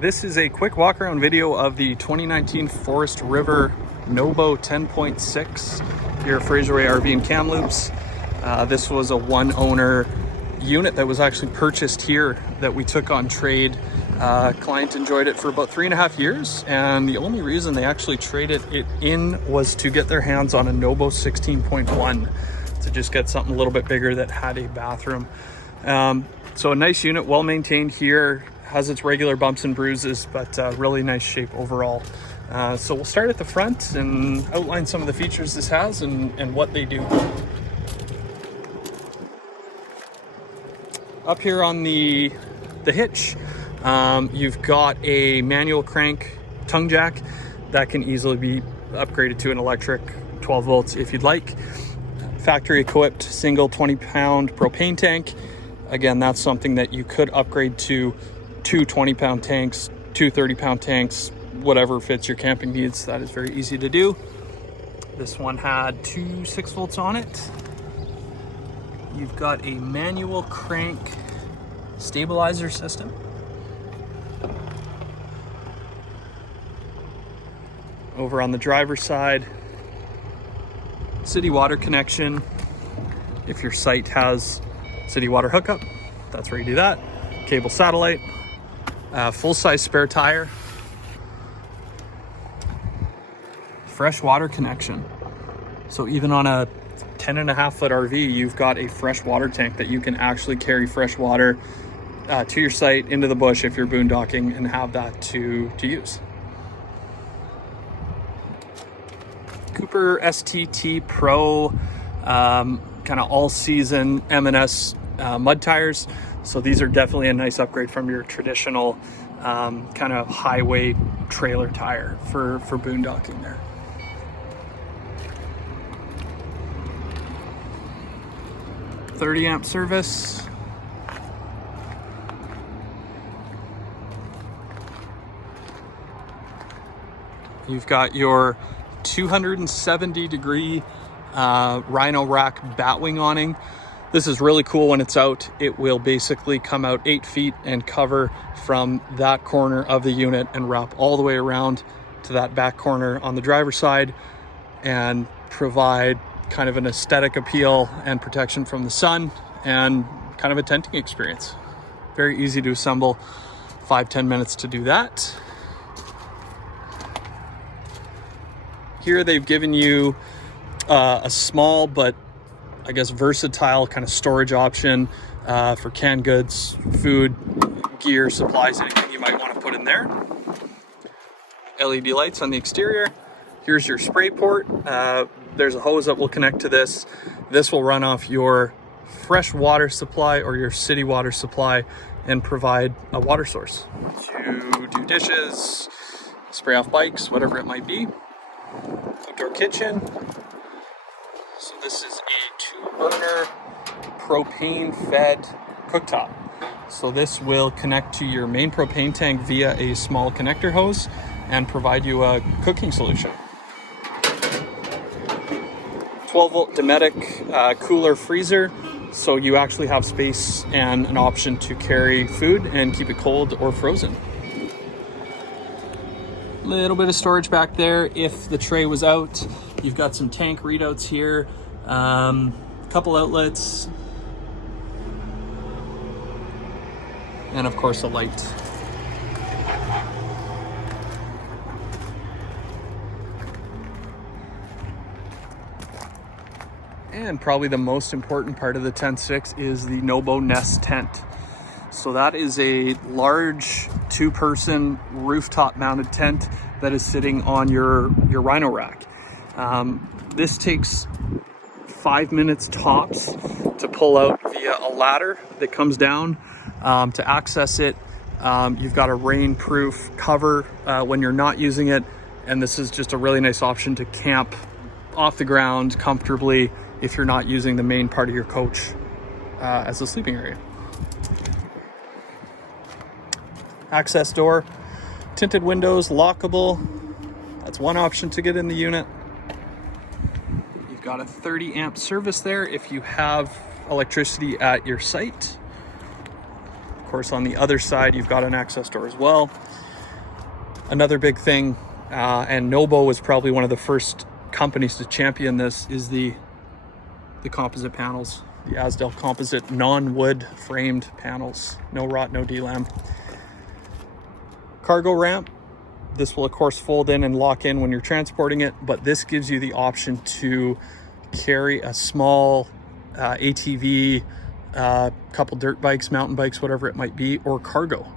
This is a quick walk around video of the 2019 Forest River NOBO 10.6 here at Fraserway RV and Kamloops. This was a one owner unit that was actually purchased here that we took on trade. Client enjoyed it for about 3.5 years, and the only reason they actually traded it in was to get their hands on a NOBO 16.1 to just get something a little bit bigger that had a bathroom. So a nice unit, well maintained here, has its regular bumps and bruises, but really nice shape overall. So we'll start at the front and outline some of the features this has and what they do. Up here on the hitch, you've got a manual crank tongue jack that can easily be upgraded to an electric 12 volts if you'd like. Factory equipped single 20-pound propane tank. Again, that's something that you could upgrade to 2 20-pound tanks, 2 30-pound tanks, whatever fits your camping needs. That is very easy to do. This one had 2 6 volts on it. You've got a manual crank stabilizer system. Over on the driver's side, city water connection. If your site has city water hookup, that's where you do that. Cable satellite, full-size spare tire, fresh water connection. So even on a 10.5-foot RV, you've got a fresh water tank that you can actually carry fresh water to your site, into the bush if you're boondocking, and have that to use. Cooper STT Pro kind of all-season M&S mud tires. So these are definitely a nice upgrade from your traditional kind of highway trailer tire for boondocking there. .30 amp service. You've got your 270-degree Rhino rack batwing awning. This is really cool when it's out. It will basically come out 8 feet and cover from that corner of the unit and wrap all the way around to that back corner on the driver's side and provide kind of an aesthetic appeal and protection from the sun and kind of a tenting experience. Very easy to assemble, 5-10 minutes to do that. Here they've given you a small but I guess versatile kind of storage option for canned goods, food, gear, supplies, anything you might want to put in there. LED lights on the exterior. Here's your spray port. There's a hose that will connect to this. This will run off your fresh water supply or your city water supply and provide a water source to do dishes, spray off bikes, whatever it might be. Outdoor kitchen. So this is a 2-burner propane fed cooktop. So this will connect to your main propane tank via a small connector hose and provide you a cooking solution. 12-volt Dometic cooler freezer, so you actually have space and an option to carry food and keep it cold or frozen. Little bit of storage back there if the tray was out. You've got some tank readouts here, couple outlets, and of course a light. And probably the most important part of the 10.6 is the NOBO Nest tent. So that is a large 2-person rooftop mounted tent that is sitting on your Rhino rack. This takes 5 minutes tops to pull out via a ladder that comes down. To access it, you've got a rain-proof cover when you're not using it, and this is just a really nice option to camp off the ground comfortably if you're not using the main part of your coach as a sleeping area. Access door, tinted windows, lockable. That's one option to get in the unit. You've got a 30 amp service there if you have electricity at your site. Of course, on the other side, you've got an access door as well. Another big thing, and NOBO was probably one of the first companies to champion this, is the composite panels, the Asdel composite non-wood framed panels. No rot, no DLAM. Cargo ramp. This will of course fold in and lock in when you're transporting it, but this gives you the option to carry a small ATV, couple dirt bikes, mountain bikes, whatever it might be, or cargo.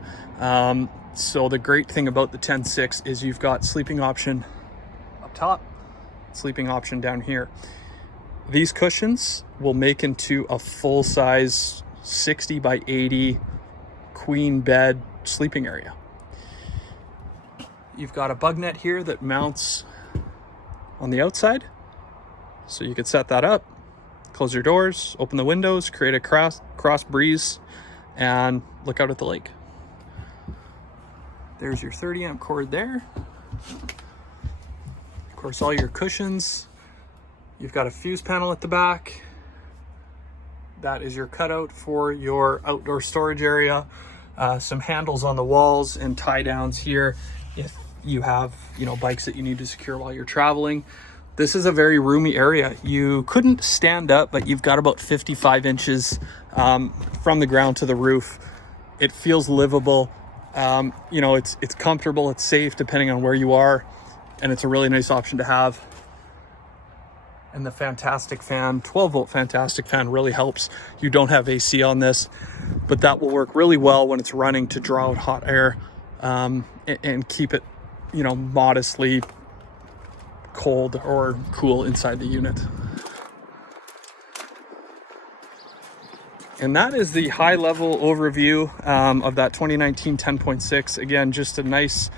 So the great thing about the 10.6 is you've got sleeping option up top, sleeping option down here. These cushions will make into a full-size 60 by 80 queen bed sleeping area. You've got a bug net here that mounts on the outside, so you could set that up, close your doors, open the windows, create a cross breeze, and look out at the lake. There's your 30 amp cord there. Of course, all your cushions. You've got a fuse panel at the back. That is your cutout for your outdoor storage area. Some handles on the walls and tie downs here if you have, bikes that you need to secure while you're traveling. This is a very roomy area. You couldn't stand up, but you've got about 55 inches from the ground to the roof. It feels livable. It's comfortable, it's safe depending on where you are, and it's a really nice option to have. And the Fantastic fan, 12-volt Fantastic fan, really helps. You don't have AC on this, but that will work really well when it's running to draw out hot air and keep it, modestly cold or cool inside the unit. And that is the high-level overview of that 2019 10.6. Again, just a nice,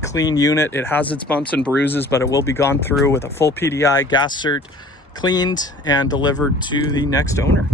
clean unit. It has its bumps and bruises, but it will be gone through with a full PDI, gas cert, cleaned, and delivered to the next owner.